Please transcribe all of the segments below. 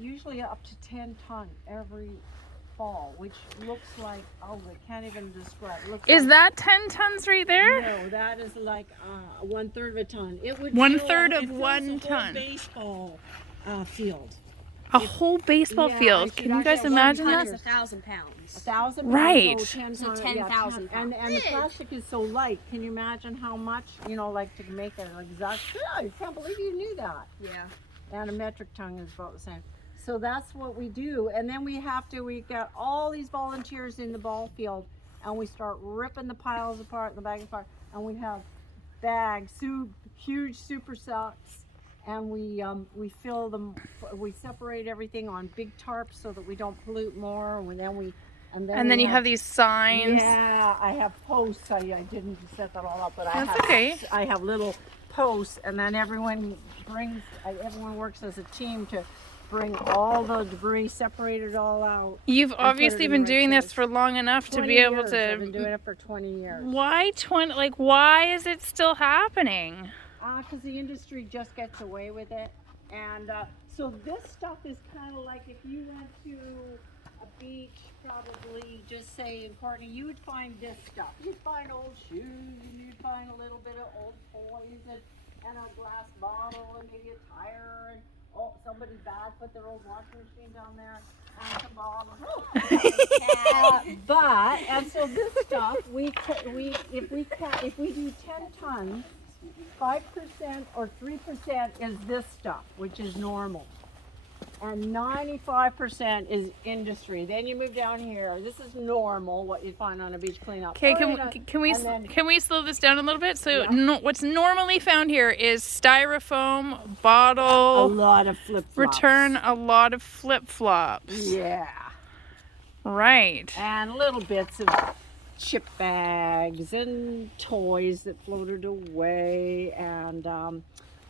usually up to 10 ton every fall, which looks like, oh, I can't even describe. It looks Is like, that 10 tons right there? no, that is like 1/3 of a ton. It would One fill- third it of fills 1 a whole ton. baseball field. A whole baseball Yeah, I field. should Can you guys actually- imagine one that? ton It's 1,000 pounds. 1,000 pounds, Right. so 10 So ton- 10,000 yeah, and the pounds. plastic is so light. Can you imagine how much, like to make an exact, yeah, I can't believe you knew that. Yeah. And a metric ton is about the same. So that's what we do. And then we got all these volunteers in the ball field, and we start ripping the piles apart, the bags apart, and we have bags, huge super sacks, and we fill them, we separate everything on big tarps so that we don't pollute more, and then you have these signs. Yeah, I have posts. I didn't set that all up, but I have little posts, and then everyone works as a team to bring all the debris, separate it all out. You've obviously been doing this place. for long enough to 20 be able years. I've been to. doing it for 20 years. Why 20? Like, why is it still happening? Because the industry just gets away with it, and so this stuff is kind of like if you went to a beach, probably just say in Courtney, you would find this stuff. You'd find old shoes, and you'd find a little bit of old toys, and a glass bottle, and maybe a tire, and somebody's bag put their old washing machine down there, and some bottles. And so this stuff, if we do 10 tons, 5% or 3% is this stuff, which is normal. And 95% is industry. Then you move down here. This is normal, what you find on a beach cleanup. Okay, can we slow this down a little bit? So what's normally found here is styrofoam, A bottle, lot of flip-flops. return a lot of flip-flops. Yeah. Right. And little bits of chip bags and toys that floated away, and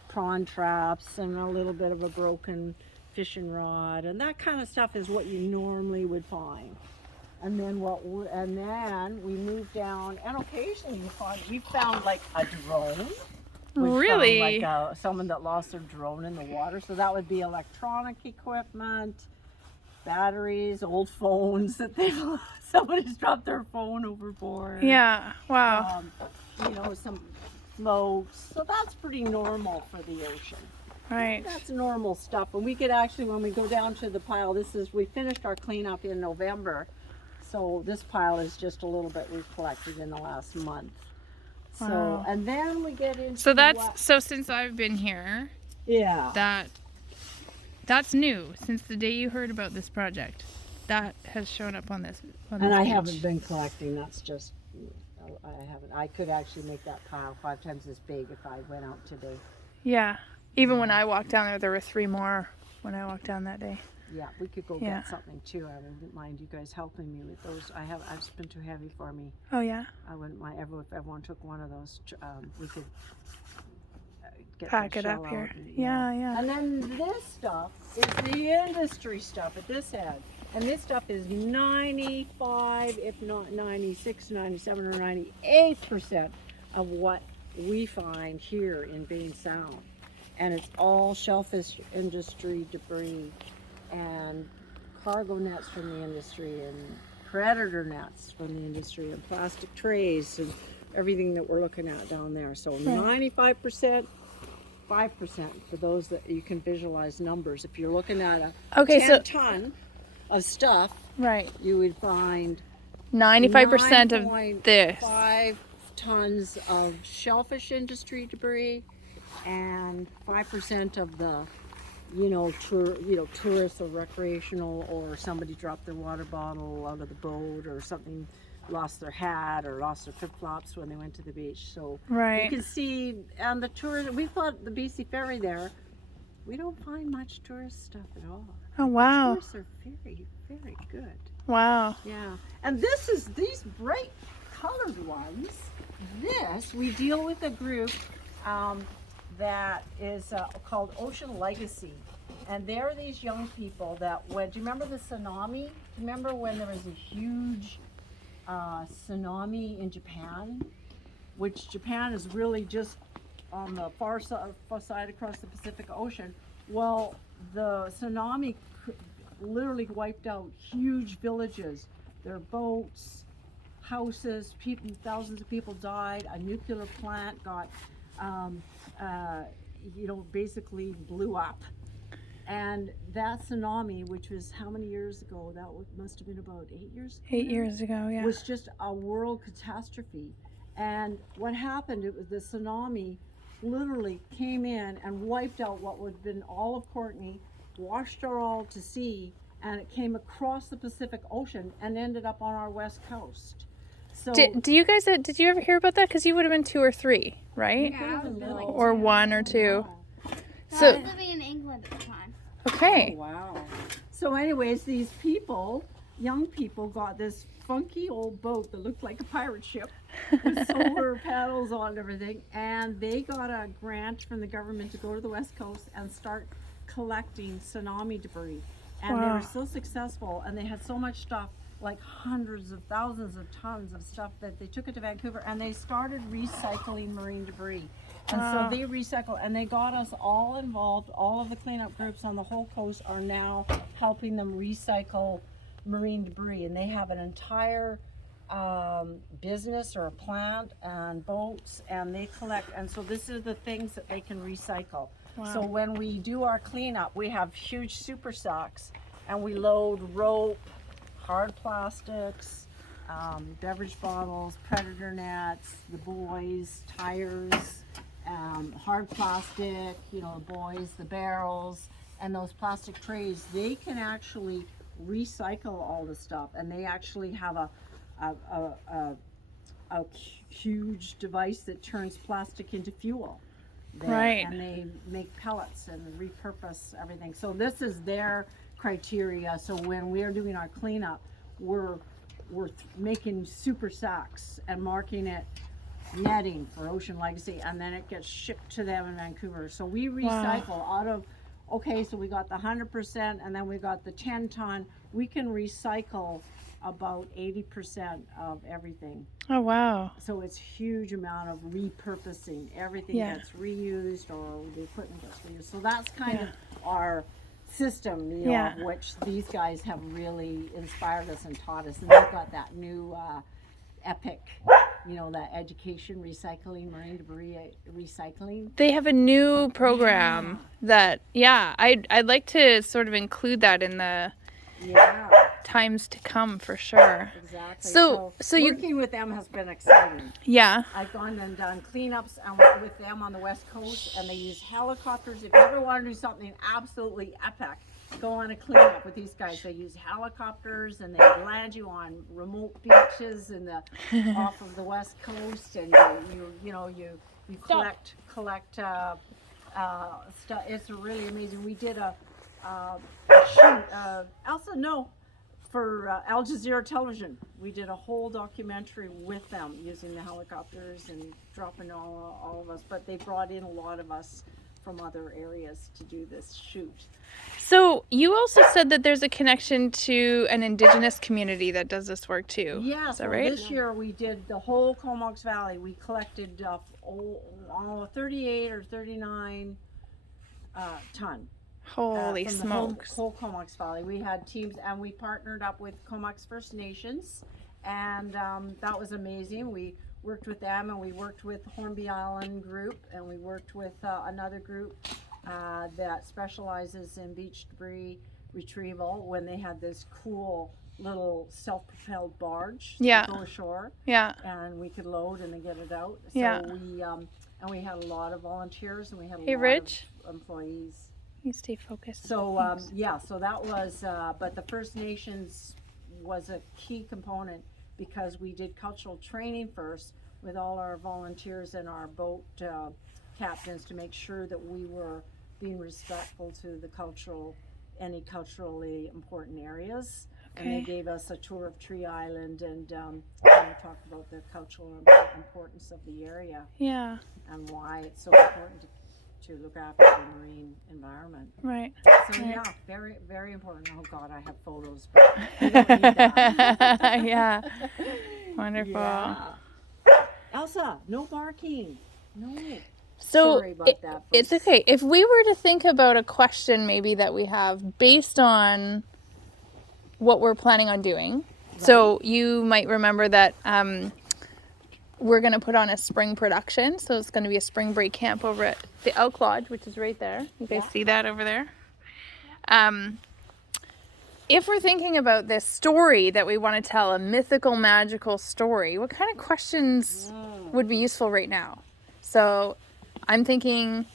prawn traps, and a little bit of a broken fishing rod, and that kind of stuff is what you normally would find. And then we move down, and occasionally we found like a drone. Really? Found like someone that lost their drone in the water. So that would be electronic equipment, batteries, old phones that somebody's dropped their phone overboard. Yeah. Wow. Some floats. So that's pretty normal for the ocean. Right. That's normal stuff. And we could actually, when we go down to the pile, we finished our cleanup in November. So this pile is just a little bit we collected in the last month. Wow. So, and then we get into so since I've been here, yeah, that's new. Since the day you heard about this project, that has shown up on this. And I haven't been collecting. That's just, I haven't. I could actually make that pile 5 times as big if I went out today. Yeah. Even when I walked down there were 3 more when I walked down that day. Yeah, we could go get something too. I wouldn't mind you guys helping me with those. It's been too heavy for me. Oh yeah. I wouldn't mind if everyone took one of those. We could pack it up here. Yeah. And then this stuff is the industry stuff at this end. And this stuff is 95, if not 96, 97, or 98% of what we find here in Bain Sound. And it's all shellfish industry debris, and cargo nets from the industry, and predator nets from the industry, and plastic trays, and everything that we're looking at down there. So 95%, 5% for those that you can visualize numbers. If you're looking at a 10 ton of stuff, right, you would find 95% of this. 5 tons of shellfish industry debris, and 5% of the, tourists or recreational, or somebody dropped their water bottle out of the boat, or something, lost their hat or lost their flip-flops when they went to the beach. So right, you can see, and the tourist, we've got the BC Ferry there. We don't find much tourist stuff at all. Oh wow. Tourists are very, very good. Wow. Yeah, and these bright colored ones. We deal with a group that is called Ocean Legacy, and they're these young people that do you remember the tsunami? Do you remember when there was a huge tsunami in Japan? Which Japan is really just on the far side across the Pacific Ocean. Well, the tsunami literally wiped out huge villages. Their boats, houses, people, thousands of people died. A nuclear plant got, basically blew up. And that tsunami, which was how many years ago? That must have been about 8 years ago. 8 years ago, yeah. Was just a world catastrophe. And what happened, it was the tsunami literally came in and wiped out what would have been all of Courtenay, washed it all to sea, and it came across the Pacific Ocean and ended up on our west coast. So Did you ever hear about that? Because you would have been 2 or 3, right? Yeah, I was No. like Or 1 or 2. I So, was living in England at the time. okay. Oh, wow. So anyways, these people, young people, got this funky old boat that looked like a pirate ship with solar panels on and everything, and they got a grant from the government to go to the west coast and start collecting tsunami debris. And they Wow. were so successful, and they had so much stuff, like hundreds of thousands of tons of stuff, that they took it to Vancouver and they started recycling marine debris. And Wow. so they recycle, and they got us all involved. All of the cleanup groups on the whole coast are now helping them recycle marine debris, and they have an entire business or a plant and boats, and they collect. And so this is the things that they can recycle. Wow. So when we do our cleanup, we have huge super sacks, and we load rope, hard plastics, beverage bottles, predator nets, the boys, tires, hard plastic, the boys, the barrels, and those plastic trays. They can actually recycle all the stuff, and they actually have a huge device that turns plastic into fuel. Right. And they make pellets and repurpose everything. So this is their criteria. So when we're doing our cleanup, we're making super sacks and marking it netting for Ocean Legacy, and then it gets shipped to them in Vancouver. So we recycle out of, so we got the 100%, and then we got the 10 ton. We can recycle about 80% of everything. Oh, wow. So it's huge amount of repurposing. Everything Yeah. gets reused, or the equipment gets reused. So that's kind of our system, Yeah. of which these guys have really inspired us and taught us. And they've got that new EPIC, that education, recycling, marine debris recycling. They have a new program that, I'd like to sort of include that in the Yeah, times to come for sure. exactly. So you, working with them has been exciting. yeah. I've gone and done cleanups with them on the West Coast, and they use helicopters. If you ever want to do something absolutely epic, go on a cleanup with these guys. They use helicopters, and they land you on remote beaches in the off of the West Coast, and you collect stuff. It's really amazing. We did a shoot, for Al Jazeera Television. We did a whole documentary with them using the helicopters and dropping all of us, but they brought in a lot of us from other areas to do this shoot. So you also said that there's a connection to an Indigenous community that does this work too. Yeah, Is that so right? this year we did the whole Comox Valley. We collected 38 or 39 ton. Holy from smokes. The whole Comox Valley. We had teams, and we partnered up with Comox First Nations, and that was amazing. We worked with them, and we worked with Hornby Island group, and we worked with another group that specializes in beach debris retrieval, when they had this cool little self-propelled barge Yeah. to go ashore, Yeah. and we could load and then get it out. So Yeah. we had a lot of volunteers, and we had a Hey, lot Rich. of employees. You stay focused. So, so that was, but the First Nations was a key component, because we did cultural training first with all our volunteers and our boat captains, to make sure that we were being respectful to any culturally important areas. And they Okay. gave us a tour of Tree Island, and talked about the cultural importance of the area, Yeah. and why it's so important to look after the marine environment. Right. So yeah, very, very important. Oh God, I have photos, but we don't need that. Yeah. Wonderful. Yeah. Elsa, no barking. No. So Sorry about that, it's folks. okay. If we were to think about a question maybe that we have based on what we're planning on doing. Right. So you might remember that we're going to put on a spring production. So it's going to be a spring break camp over at the Elk Lodge, which is right there. You guys see that over there? If we're thinking about this story that we want to tell, a mythical, magical story, what kind of questions would be useful right now? So I'm thinking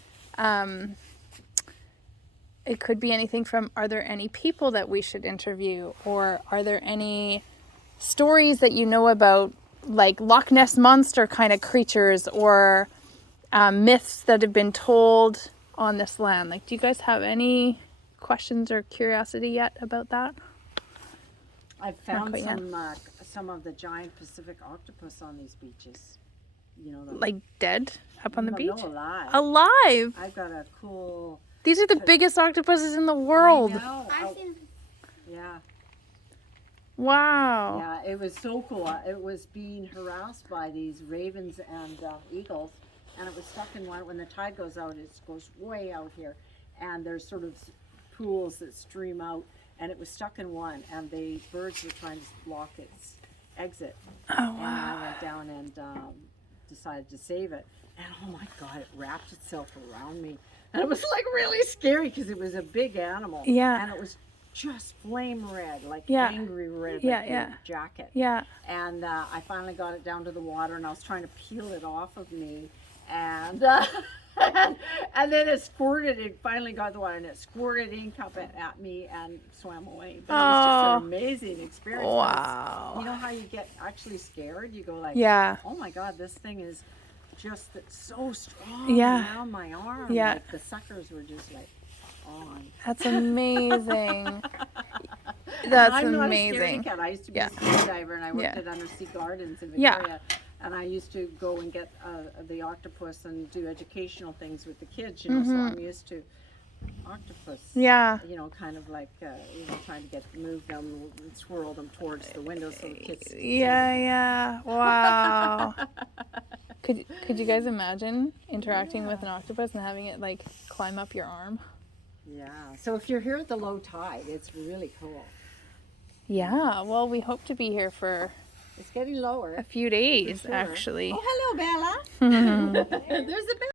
it could be anything from, are there any people that we should interview? Or are there any stories that you know about, like Loch Ness Monster kind of creatures, or myths that have been told on this land? Like, do you guys have any questions or curiosity yet about that? I've found some of the giant Pacific octopus on these beaches. You know, like dead up on the beach? No, alive. Alive. I've got a cool. These are the biggest octopuses in the world. I know. I've seen. Yeah. Wow. Yeah, it was so cool. It was being harassed by these ravens and eagles, and it was stuck in one. When the tide goes out, it goes way out here, and there's sort of pools that stream out, and it was stuck in one, and the birds were trying to block its exit. Oh, wow. And I went down and decided to save it, and oh my God, it wrapped itself around me, and it was like really scary because it was a big animal. Yeah. And it was just flame red, like Yeah. angry red, Yeah, like yeah. your jacket. Yeah. And I finally got it down to the water, and I was trying to peel it off of me, and and then it squirted. It finally got the water, and it squirted ink up at me and swam away. But it was just an amazing experience. Wow. You know how you get actually scared? You go like, Yeah. oh my God, this thing is just so strong Yeah. around my arm. Yeah. Like the suckers were just like on. That's amazing. And That's I'm not a amazing. scaredy cat. I used to be Yeah. a scuba diver, and I worked Yeah. at Undersea Gardens in Yeah. Victoria. And I used to go and get the octopus and do educational things with the kids, you know, so I'm used to octopus. Yeah. You know, kind of like, you know, trying to move them and swirl them towards the window so the kids. Yeah. Wow. Could you guys imagine interacting with an octopus and having it like climb up your arm? Yeah. So if you're here at the low tide, it's really cool. Yeah. Well, we hope to be here for It's getting lower. a few days, Sure. actually. Oh, hello, Bella. There's a